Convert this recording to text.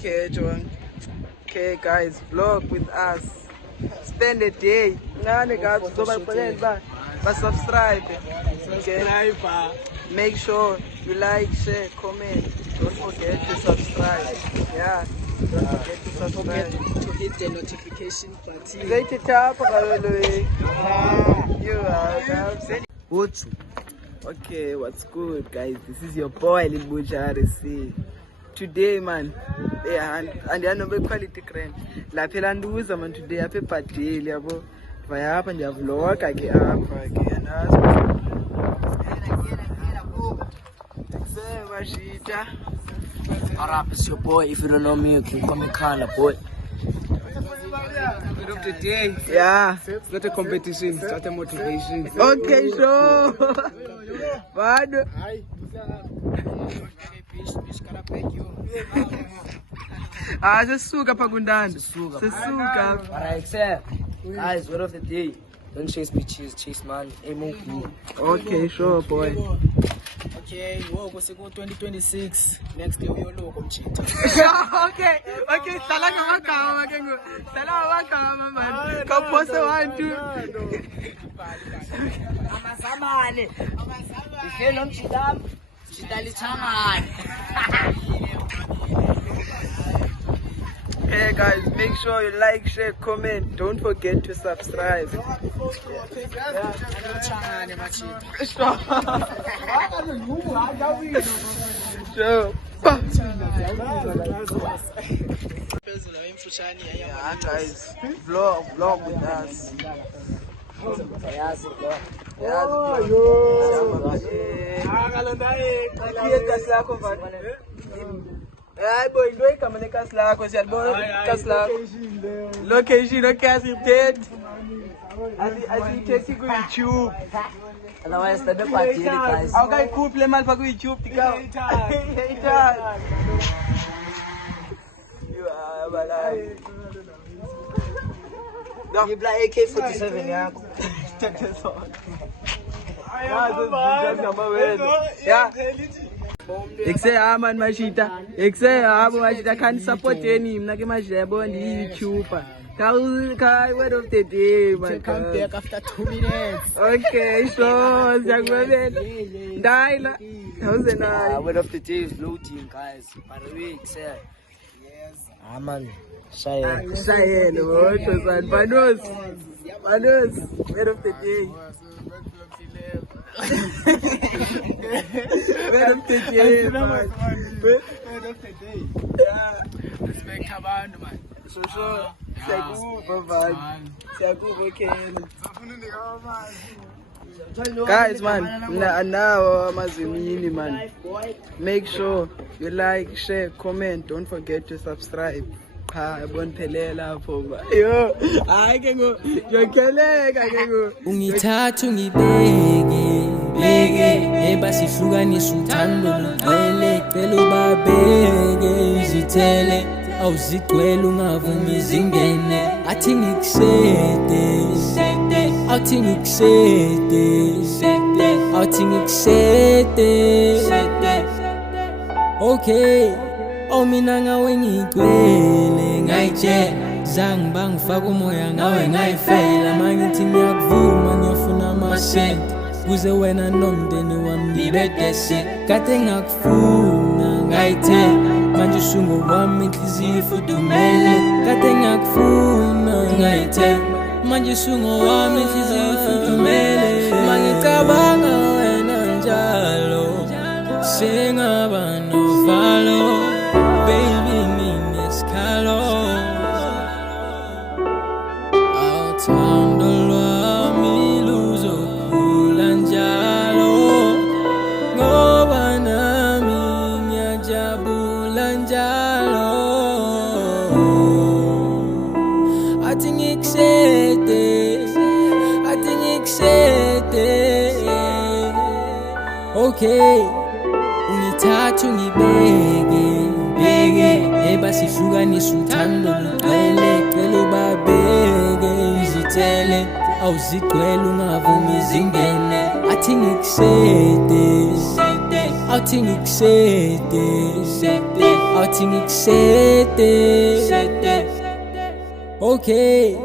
Okay, John. Okay, guys, vlog with us. Spend a day. Subscribe. Okay. Make sure you like, share, comment. Don't forget to subscribe. Yeah. Don't forget to subscribe. To hit the notification button. You are. What's okay? What's good, guys? This is your boy Lil Butcher RC. Today, man, and I know quality crime. La phela nduza man today aphe birthday yabo. Vaya hapa ndia vlog ake hapa ke anazo. Mashita. Arab is your boy. If you don't know me, you can call me Khala, boy. End of the day, Yeah. it's not a competition, it's not a motivation. Okay, so. Bado. Sesuka pagundani. Sesuka. Alright, sir. Guys, word of the day. Don't chase bitches, chase man. MOP. Okay, sure, boy. Okay, whoa, go 2026. Next year, we'll look on cheat. Okay, sala ngakama makengo. Sala ngakama man. Kaposa 1 2. Amazamane. Ifelo mchidam. Chidalithamane. Hey guys, make sure you like, share, comment. Don't forget to subscribe. So, yeah, guys, vlog with us. Hayi boy, into igama lekasi lakho siyalibona ikasi lakho. Location okuyasiphethe. Asiyithethe ku-YouTube. Otherwise, the party, guys. Awukayikhuphi le mali pha ku-YouTube dikaw. Ngibla AK47 yakho. Yeah. Ekse man mashita. Ekse mashita can support any mina ke manje yabo ndi YouTuber. Kai word of the day man. Come back after 2 minutes. Okay, so siyakubabela. Ndayila. Awuzenani. Word of the day is loading, guys. By the way, sir. Yes. Man. Shayelo, what was Banos. Word of the day. Word of the day. Word of the day. Yeah. Respect abantu, man. So siyakuva man. Siyakuva Ken. Guys, man, now amazimini man. Make sure you like, share, comment. Don't forget to subscribe. Bonphelela pho ba. Yo, hayi ke ngo ngiyakheleka ke ngo. Ungithatha ungibeke ebasihlukanisa uthando lugcwele cela ubabeke izithele awuzigcwele ungavumi izingene athi ngikusete okay mina ngawe ngigcwele ngayitshela zange bangifaka umoya ngawe ngayifela mangithi ngiyakuvuma ngiyofuna amasenti kuze wena nomndeni wami nibedese kade ngakufuna ngayithela manje usungo wami inhliziyo ifudumele kade ngakufuna ngayithela manje usungo wami inhliziyo ifudumele mangicabanga wena njalo singaba novalo baby ninesikhalo awuthando lwami luzokhula njalo ngoba nami ngiyajabula njalo athi ngikusete okay ungithatha ungibeke ebasihlukanisa uthando lugcwele cela ubabeke izithele awuzigcwele ungavumi izingene athi ngikusete awuthi ngikusete. Okay